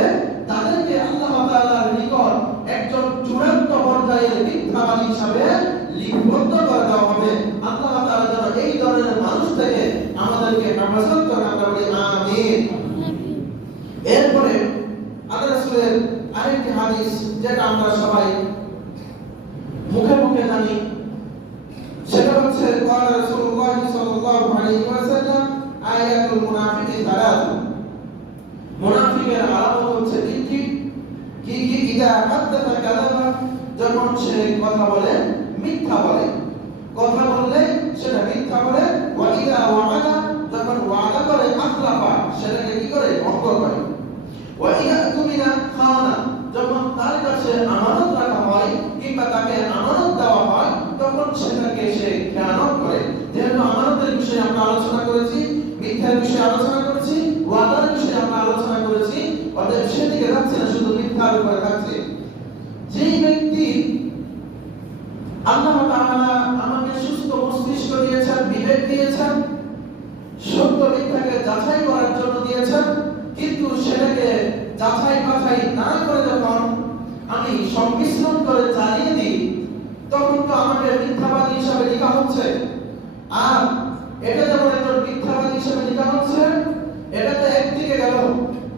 তাদেরকে আল্লাহ তাআলার নিকট একজন চূড়ান্ত পর্যায়ের মিথ্যাবাদী হিসাবে লিপিবদ্ধ করে দেওয়া হবে। আল্লাহ তাআলা যেন এই ধরনের মানুষ থেকে আমাদেরকে হেফাজত করেন, আমরা বলি আমিন। এরপরে আল্লাহ রাসূলের আরেকটি হাদিস যেটা আমরা সবাই মুখে মুখে জানি, সেটা হচ্ছে ক্বালা রাসূলুল্লাহ সাল্লাল্লাহু আলাইহি ওয়াসাল্লাম আয়াতুল মুনাফিকি সালাত। মুনাফিকের আলামত হচ্ছে তিনটি। কি কি? ইদা হাদাথা কাযাবা, যখন সে কথা বলে মিথ্যা বলে, কথা বললে সেটা মিথ্যা বলে। ওয়া ইদা ওয়া'আদা, যখন ওয়াদা করে আখলাফা, সেটাকে কি করে? ভঙ্গ করে। ওয়া ইদা তুমিনা খানা, যখন তার কাছে আমানত রাখা হয় কিংবা তাকে আমানত দেওয়া হয়, তখন সেটাকে সে খেয়ানত করে। যেহেতু আমানতের বিষয়ে আমরা আলোচনা করেছি, মিথ্যার বিষয়ে আলোচনা করেছি, ওয়াদার বিষয়ে আমরা আলোচনা করেছি, অতএব সেদিকে যাচ্ছে না, শুধু মিথ্যার উপরে থাকছে। যেই ব্যক্তি আল্লাহ তাআলা আমাকে সুস্থ মস্তিষ্ক দিয়েছেন, বিবেক দিয়েছেন, সত্য মিথ্যাকে যাচাই করার জন্য দিয়েছেন, কিন্তু সেটাকে যাচাই বাছাই না করে যখন আমি সংমিশ্রণ করে চালিয়ে দিই, তখন তো আমাকে মিথ্যাবাদী হিসাবে লেখা হচ্ছে। আর এটা যেমন একজন মিথ্যাবাদী হিসাবে লেখা হচ্ছে, এটা তো একদিকে গেল,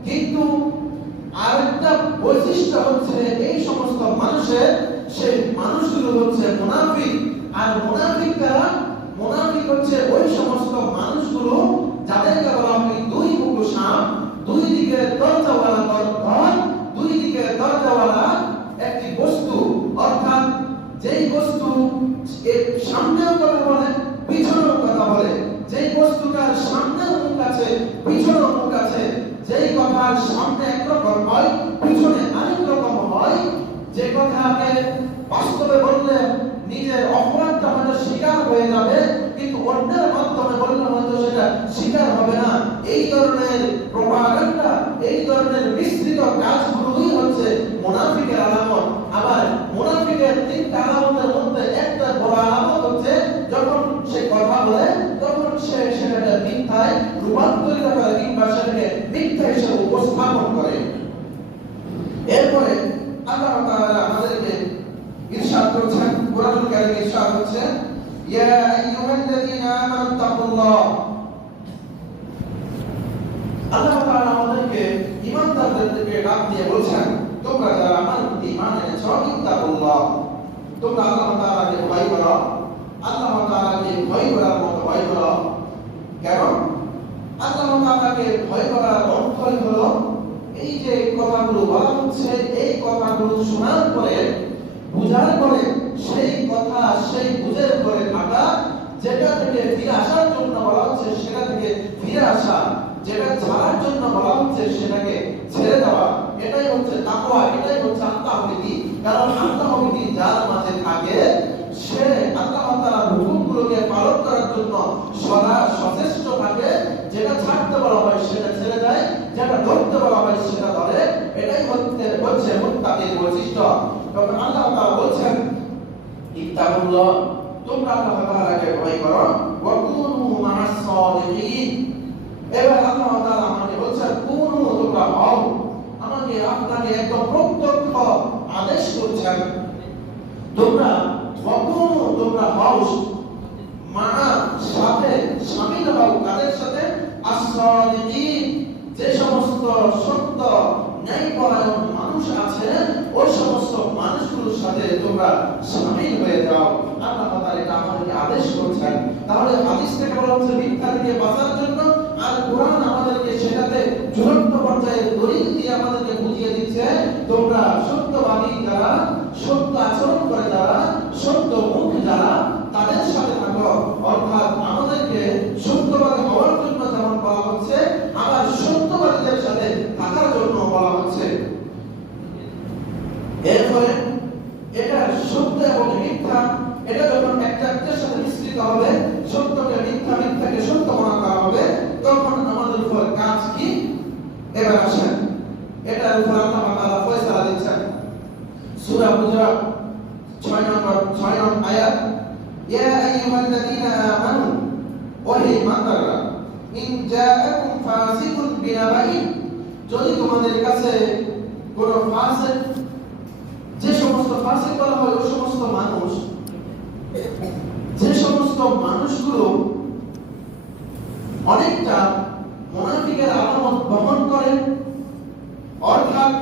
কিন্তু আরেকটা বৈশিষ্ট্য হচ্ছে এই সমস্ত মানুষের, সেই মানুষগুলো হচ্ছে মুনাফিক। আর মুনাফিক হচ্ছে ওই সমস্ত মানুষগুলো যাদেরকে বলা হয় দুই মুখো সাপ, দুই দিকে দরজাওয়ালা ঘর, দুই দিকে দরজাওয়ালা একটি বস্তু। অর্থাৎ যেই বস্তু এর সামনেও কথা বলে, পিছনেও কথা বলে, যেই বস্তুটার সামনেও মুখ আছে, পিছনেও মুখ আছে, যেই কথার সামনে একরকম হয়, পিছনে আরেক রকম হয়, যে কথাকে বাস্তবে বললে নিজের অপরাধটা হয়তো স্বীকার হয়ে যাবে, কিন্তু অন্যের মাধ্যমে বললে হয়তো সেটা স্বীকার হবে না। এই ধরনের প্রপাগান্ডা, এই ধরনের মিশ্রিত কাজগুলোই হচ্ছে মুনাফিকের আলামত। আবার মুনাফিকের তিনটা আলামতের মধ্যে একটা বড় আলামত হচ্ছে যখন সে কথা বলে, তখন সে সেটাকে মিথ্যায় রূপান্তরিত করে কিংবা সেটাকে মিথ্যা হিসেবে উপস্থাপন করে। এরপরে আল্লাহ তাআলা আমাদেরকে ইরশাদ করছেন, কোরআনুল কারীমে ইরশাদ হচ্ছে, ইয়া আইয়ুহাল্লাযীনা আমানু তাকুল্লাহ। আল্লাহ তাআলা আমাদেরকে ঈমানদারদেরকে ডাক দিয়ে বলছেন, তোমরা যারা আমার প্রতি ঈমান এনেছো, ইত্তাকুল্লাহ, তোমরা আল্লাহ তাআলাকে ভয় করো, আল্লাহ তাআলাকে ভয় করার মতো ভয় করো। কেন? আল্লাহ তাআলাকে ভয় করার অর্থই হলো এই যে কথাগুলো বলা হচ্ছে, এই কথাগুলো শোনার পরে, বুঝার পরে, সেই কথা সেই বুঝের পরে থাকা, যেটা থেকে ফিরে আসার জন্য বলা হচ্ছে সেটা থেকে ফিরে আসা, যেটা ছাড়ার জন্য বলা হচ্ছে সেটাকে ছেড়ে দেওয়া, এটাই হচ্ছে তাকওয়া, এটাই হচ্ছে আত্মভীতি। কারণ আত্মভীতি যার মাঝে থাকে, সে আল্লাহ তাআলার হুকুমগুলোকে পালন করার জন্য সদা সচেষ্ট থাকে, যেটা ছাড়তে বলা হয় সেটা ছেড়ে দেয়, যেটা ধরতে বলা হয় সেটা ধরে, এটাই হচ্ছে মুত্তাকির বৈশিষ্ট্য। তখন আল্লাহ তাআলা বলছেন ইত্তাকুল্লাহ, তোমরা আল্লাহ তাআলাকে ভয় করো, ওয়া কুনু মা'আস সাদিকিন। এবার আল্লাহ তাআলা আমাকে বলছেন কুনু, তোমরা হও, আমাকে আপনাকে একদম প্রত্যক্ষ আদেশ করছেন তোমরা ওয়া কুনু, তোমরা হও, মা'a সাথে শামিল হও, কাদের সাথে? আস-সাদিকিন, যে সমস্ত সত্য ন্যায়পরায়ণ মানুষ আছে ওই সমস্ত মানুষগুলোর সাথে তোমরা শামিল হয়ে যাও। আল্লাহ তাআলা এটা আমাদেরকে আদেশ করছেন। তাহলে হাদিস থেকে বলা হচ্ছে মিথ্যা থেকে বাঁচার জন্য, আর কোরআন আমাদেরকে সেটাতে চূড়ান্ত পর্যায়ে দলিল দিয়ে আমাদেরকে বুঝিয়ে দিচ্ছে তোমরা সত্যবাদী যারা, সত্য আচরণ করে যারা, সত্য মুখ যারা, তাদের সাথে থাকো। অর্থাৎ আমাদেরকে সত্যবাদী হওয়ার জন্য যেমন বলা হচ্ছে, আবার সত্যবাদীদের সাথে থাকার জন্য বলা হচ্ছে। এরপরে এটা সত্য এবং মিথ্যা, এটা যখন একটার সাথে মিশ্রিত হবে, সত্যকে মিথ্যা, মিথ্যাকে সত্য মনে করা হবে, তখন আমাদের উপর কাজ কি? এবার আসেন এটার উপর আল্লাহ তাআলা ফয়সালা দিচ্ছেন। সূরা হুজুরাত 6 নম্বর আয়াত, ইয়া আইয়ুহাল্লাযীনা আমানু, ওহে ঈমানদাররা, ইন জাআকুম ফাসিকুন বিনাবাইন, যদি তোমাদের কাছে কোন ফাসিক, যে সমস্ত ফাসিক বলা হয় ওই সমস্ত মানুষ, যে সমস্ত মানুষগুলো অনেকটা মুনাফিকের আলামত বহন করে, অর্থাৎ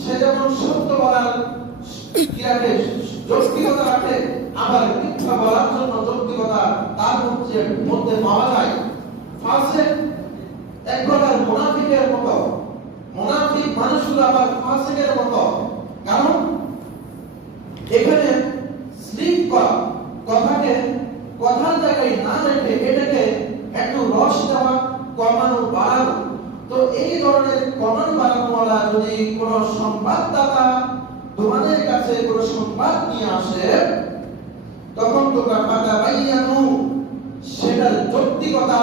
সে যেমন সত্য বলার ক্রিয়াকে যৌক্তিকতা রাখে, আবার মিথ্যা বলার জন্য যৌক্তিকতা তার মধ্যে পাওয়া যায়। ফাসিক এক প্রকার মুনাফিকের মতো, মুনাফিক মানুষগুলো আবার ফাসিকের মতো। কারণ এখানে স্লিপ করা, কথাকে কথার জায়গায় না রেখে এটাকে একটু রস দেওয়া, কমানো, বাড়ানো। তো এই ধরনের কমানো বাড়ানোওয়ালা যদি কোন সংবাদদাতা তোমাদের কাছে কোন সংবাদ নিয়ে আসে, তখন তোমরা ফাতাবাইয়ানু, সেটার যৌক্তিকতা,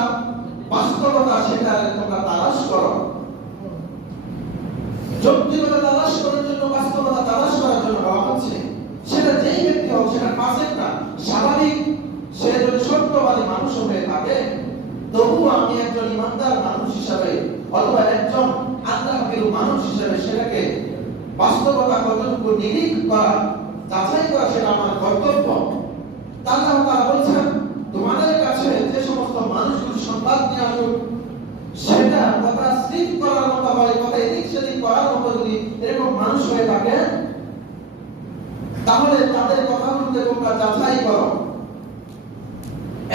বাস্তবতা সেটা তোমরা তালাশ করো। যৌক্তিকতা তালাশ করার জন্য, বাস্তবতা তালাশ করার জন্য বলা হচ্ছে। সেটা যেই ব্যক্তি হোক, সেটা ফাসিক না, স্বাভাবিক সে যদি সত্যবাদী মানুষ হয়ে থাকে, তবুও আমি একজন ইমানদার মানুষ হিসাবে অথবা একজন আল্লাহভীরু মানুষ হিসাবে সেটাকে বাস্তবতা কতটুকু নিরীক্ষা করা, যাচাই করা, সেটা আমার কর্তব্য। আল্লাহ তাআলা বলছেন তোমাদের কাছে যে সমস্ত মানুষগুলো সংবাদ নিয়ে আসুক, সেটা কথা স্লিপ করার মতো হয়, কথা এদিক সেদিক করার মতো যদি এরকম মানুষ হয়ে থাকে, তাহলে তাদের কথাগুলোকে তোমরা যাচাই করো।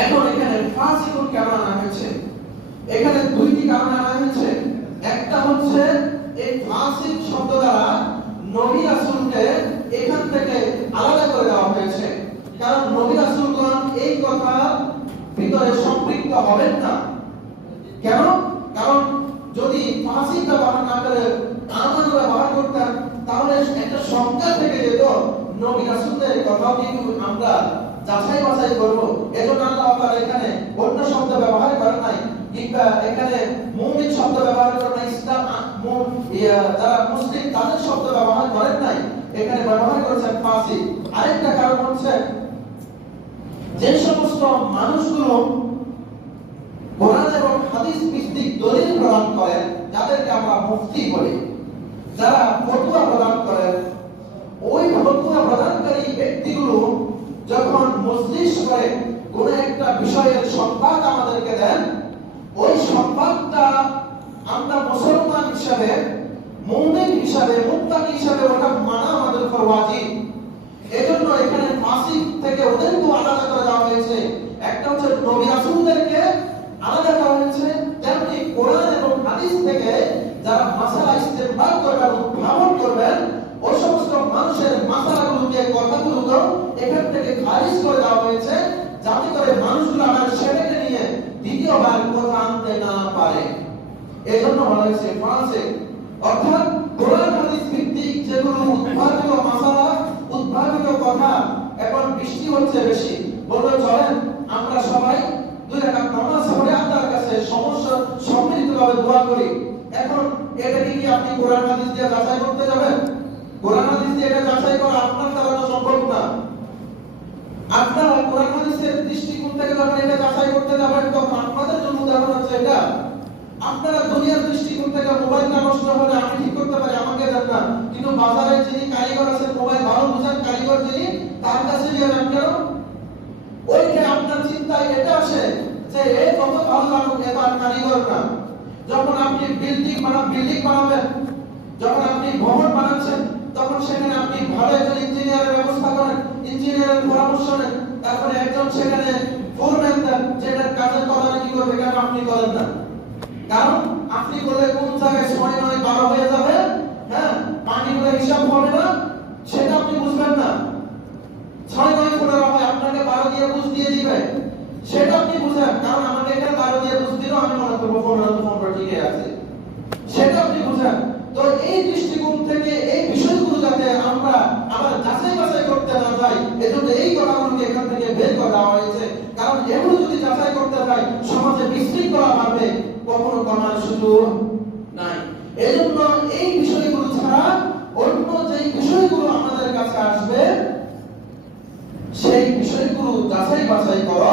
এখন এখানে ফাসিকুন কেন আনা হয়েছে? এখানে দুইটি কারণ আনা হয়েছে। একটা হচ্ছে এই ফাসিক শব্দ দ্বারা নবী রাসূলকে এখান থেকে আলাদা করে দেওয়া হয়েছে। কারণ নবী রাসূলগণ এই কথার ভিতরে সম্পৃক্ত হবেন না। কেন? কারণ যদি ফাসিক ব্যবহার না করে আমানু ব্যবহার করতেন, তাহলে একটা সংখ্যা থেকে যেত, নবী রাসূলদের কথাও কিন্তু আমরা যাচাই বাছাই করব। এজন্য আল্লাহ তাআলা এখানে অন্য শব্দ ব্যবহার করেন নাই, কিংবা এখানে মুমিন শব্দ ব্যবহার করেন নাই, ইসলাম যারা মুসলিম তাদের শব্দ ব্যবহার করেন নাই, এখানে ব্যবহার করেছেন ফাসিক। আরেকটা কারণ হচ্ছে যে সমস্ত মানুষগুলো কোরআন এবং হাদিস ভিত্তিক দলিল প্রদান করেন, যাদেরকে আমরা মুফতি বলি, যারা ফতোয়া প্রদান করেন, ওই ফতোয়া প্রদানকারী ব্যক্তিগুলো যখন মজলিস করে কোন একটা বিষয়ের সংবাদ আমাদেরকে দেন, ওই সংবাদটা আমরা মুসলমান হিসাবে, মুমিন হিসাবে, মুত্তাকি হিসাবে ওটা মানা আমাদের উপর ওয়াজিব। এজন্য এখানে ফাসিক থেকে ওদেরকে আলাদা করে দেওয়া হয়েছে। একটা হচ্ছে নবী রাসূলদেরকে আলাদা করা হয়েছে, তেমনি কোরআন এবং হাদিস থেকে যারা মাসালা ইস্তেমবাদ করবেন, উদ্ভাবন করবেন, ওই সমস্ত মানুষের মাসালাগুলোকে, কথাগুলোকে এখান থেকে খারিজ করে দেওয়া হয়েছে, যাতে করে মানুষগুলো আবার সেটাকে নিয়ে দ্বিতীয়বার কথা আনতে না পারে। এজন্য বলা হয়েছে ফাসিক। অর্থাৎ কোরআন হাদিস ভিত্তিক যেগুলো উদ্ভাবিত মাসালা, উদ্ভাবিত কথা, এখন বৃষ্টি হচ্ছে বেশি, বললো চলেন আমরা সবাই 2 রাকাত নামাজ পড়ে আল্লাহর কাছে সমস্যা সম্মিলিতভাবে দোয়া করি। এখন এটাকে কি আপনি কোরআন হাদিস দিয়ে যাচাই করতে যাবেন? কোরআন হাদিস দিয়ে এটা যাচাই করা আপনার দ্বারা সম্ভব না। আপনারা কোরআন হাদিসের দৃষ্টিকোণ থেকে যখন এটা যাচাই করতে যাবেন, তখন আপনাদের জন্য উদাহরণ আছে এটা। আপনারা দুনিয়ার দৃষ্টিকোণ থেকে মোবাইলটা নষ্ট হলে আমি ঠিক করতে পারি, আমাকে দেন না, কিন্তু বাজারে যিনি কারিগর আছেন, মোবাইল ভালো বুঝেন কারিগর যিনি, তার কাছে নিয়ে যান কেন? ওইটা আপনার চিন্তায় এটা আসে যে এ কত ভালো জানুক, এ তার কারিগর না। যখন আপনি বিল্ডিং বানাবেন, যখন আপনি ভবন বানাচ্ছেন, তখন সেখানে আপনি ভালো একজন ইঞ্জিনিয়ারের ব্যবস্থা করেন, ইঞ্জিনিয়ারের পরামর্শ নেন, তারপরে একজন সেখানে ফোরম্যান দেন, যেটার কাজের তদারকি করবে। কেন আপনি করেন না? কারণ আপনি করলে কোন জায়গায় 6 9 12 হয়ে যাবে, হ্যাঁ, পানিগুলো হিসাব হবে না, সেটা আপনি বুঝবেন না। 6 9 15 হয়, আপনাকে 12 দিয়ে বুঝ দিয়ে দিবে, সেটা আপনি বুঝেন। কারণ আমাকে এটা 12 দিয়ে বুঝ দিলেও আমি মনে করব 15 ঠিকই আছে, সেটা আপনি বুঝেন। তো এই দৃষ্টিকোণ থেকে এই বিষয়গুলো যাতে আমরা আবার যাচাই বাছাই করতে না যাই, এজন্য এই কথাগুলোকে এখান থেকে বের করে দেওয়া হয়েছে। কারণ এগুলো যদি যাচাই করতে যাই, সমাজে বিশৃঙ্খলা বাড়বে, কখনো কমার সুযোগ নাই। এজন্য এই বিষয়গুলো ছাড়া অন্য যে বিষয়গুলো আমাদের কাছে আসবে, সেই বিষয়গুলো যাচাই বাছাই করো।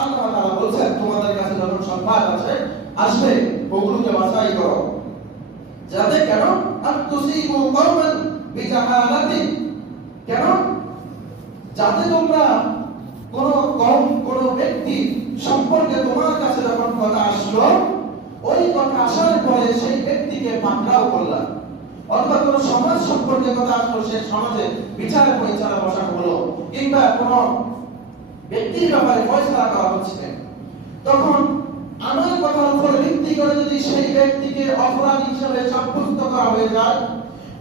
আল্লাহ তাআলা বলছেন, তোমাদের কাছে যখন সংবাদ আসবে, ওগুলোকে বাছাই করো, যাতে কেন আতুসিবু কওমান বিজাহালাতিন, কেন? যাতে তোমরা কোন কওম, কোন ব্যক্তি সম্পর্কে তোমার কাছে যখন কথা আসলো, ওই কথা আসার পরে সেই ব্যক্তিকে পাকড়াও করলা, অথবা কোন সমাজ সম্পর্কে কথা আসলো, সেই সমাজে বিচার পরিচালনা বসানো হলো, কিংবা কোন ব্যক্তির ব্যাপারে ফয়সালা করা হচ্ছে, তখন আমার কথার উপর ভিত্তি করে যদি সেই ব্যক্তিকে অপরাধী হিসেবে সাব্যস্ত করা হয়ে যায়,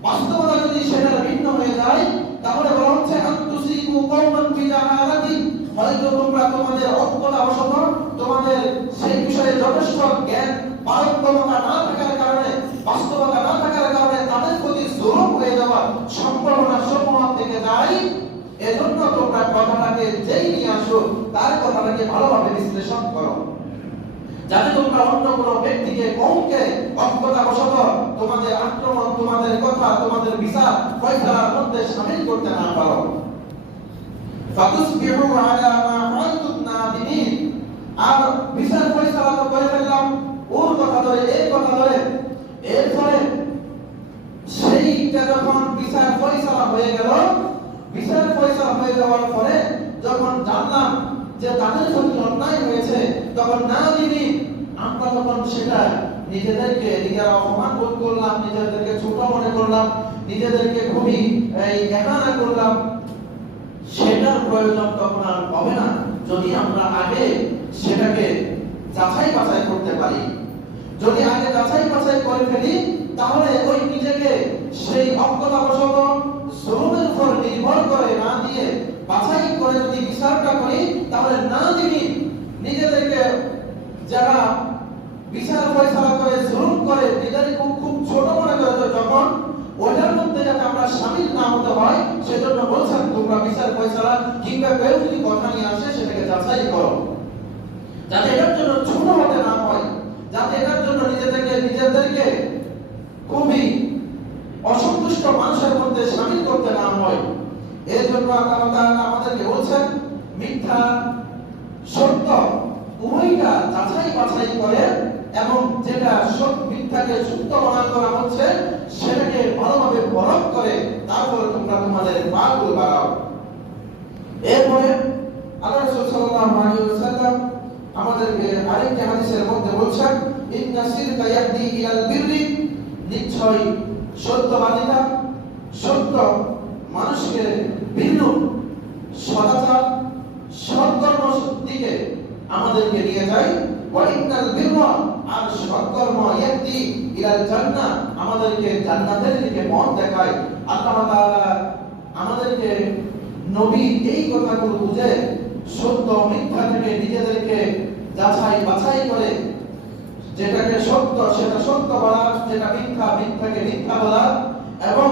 বাস্তবতা যদি সেটা ভিন্ন হয়ে যায়, তাহলে বলা হচ্ছে আনতুসিবু কওমান বিজাহালাতিন, হয়তো তোমরা তোমাদের অজ্ঞতাবশত, তোমাদের সেই বিষয়ে যথেষ্ট জ্ঞান পারদর্শিতা না থাকার কারণে, বাস্তবতা না থাকার কারণে তাদের প্রতি জুলুম হয়ে যাওয়ার সম্ভাবনা সমূহ থেকে যায়। এজন্য তোমরা কথাটাকে যেই নিয়ে আসো, তার কথাটাকে ভালোভাবে বিশ্লেষণ করো, যাতে তোমরা অন্য কোনো ব্যক্তিকে, কওমকে অজ্ঞতাবশত তোমাদের আক্রমণ, তোমাদের কথা, তোমাদের বিচার ফয়সালার মধ্যে শামিল করতে না পারো। ফাতুসবিহু আলা মা ফাআলতুম নাদিমিন, আর বিচার ফয়সালা তো করে ফেললাম, ওর কথা ধরে, এই কথা ধরে, এরপরে সেইটা যখন বিচার ফয়সালা হয়ে গেল, বিচার ফয়সালা হয়ে যাওয়ার পরে যখন জানলাম যে তাদের প্রতি অন্যায় হয়েছে, তখন নাদিমিন, আমরা তখন সেটা নিজেরা অপমান বোধ করলাম, নিজেদেরকে ছোট মনে করলাম, নিজেদেরকে খুবই একানা করলাম। সেটার প্রয়োজন তখন আর হবে না, যদি আমরা আগে সেটাকে যাচাই বাছাই করতে পারি। যদি আগে যাচাই বাছাই করে ফেলি, তাহলে ওই নিজেকে সেই অজ্ঞতাবশত জুলুমের উপর নির্ভর করে না দিয়ে বাছাই করে যদি বিচারটা করি, তাহলে নাদিমিন, নিজেদেরকে যারা বিচার ফয়সালা করে জুলুম করে, নিজেদের খুব ছোট মনে করে, যখন ওটার মধ্যে যাতে আমরা শামিল না হতে হয়, সেজন্য বলছেন তোমরা বিচার ফয়সালা কিংবা কেউ যদি কথা নিয়ে আসে, সেটাকে যাচাই করো, যাতে এটার জন্য ছোট হতে না হয়, যাতে এটার জন্য নিজেদেরকে খুবই অসন্তুষ্ট মানুষের মধ্যে শামিল করতে না হয়। এর জন্য আল্লাহ তাআলা আমাদেরকে বলছেন, মিথ্যা সত্য উভয়টা যাচাই বাছাই করে, এবং যেটা মিথ্যাকে সত্য প্রমাণ করা হচ্ছে, সেটাকে ভালোভাবে পরখ করে তারপরে তোমরা তোমাদের পাগুলো বাড়াও। এরপরে আল্লাহ রাসূল সাল্লাল্লাহু আলাইহি ওয়াসাল্লাম আমাদেরকে আরেকটি হাদিসের মধ্যে বলছেন, ইন্না সিরকা ইয়াহদি ইলাল বিররি, নিশ্চয় সত্যবাদিতা, সত্য মানুষকে ভিন্ন সদাচার, সৎকর্ম দিকে আমাদেরকে নিয়ে যায়। ওয়া ইন্নাল বিররা, আর সৎকর্ম ইয়াহদি ইলাল জান্নাহ, আমাদেরকে জান্নাতের দিকে পথ দেখায়। আল্লাহ তাআলা আমাদেরকে নবী এই কথাগুলো বুঝে সত্য মিথ্যা থেকে নিজেদেরকে যাচাই বাছাই করে, যেটাকে সত্য সেটা সত্য বলা, যেটা মিথ্যা মিথ্যাকে মিথ্যা বলা, এবং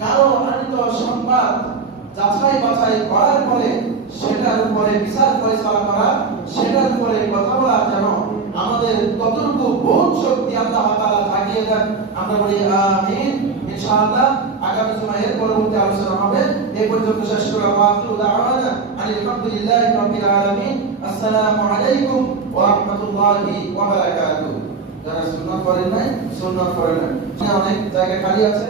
কারো আনিত সংবাদ যাচাই বাছাই করার পরে সেটার উপরে বিচার ফয়সালা করা, সেটার উপরে কথা বলা, যেন আমাদের ততটুকু বোধ শক্তি আল্লাহ তাআলা আমরা বলি আমিন। ইনশাআল্লাহ আগামী সময়ের পরবর্তী আলোচনা হবে। এই পর্যন্ত শেষ করে ওয়াকিউ দাওয়ানা আলহামদুলিল্লাহি রাব্বিল আলামিন। আসসালামু আলাইকুম ওয়া রাহমাতুল্লাহি ওয়া বারাকাতুহু। যারা সুন্নাত পড়েন নাই সুন্নাত পড়েন। অনেক জায়গা খালি আছে।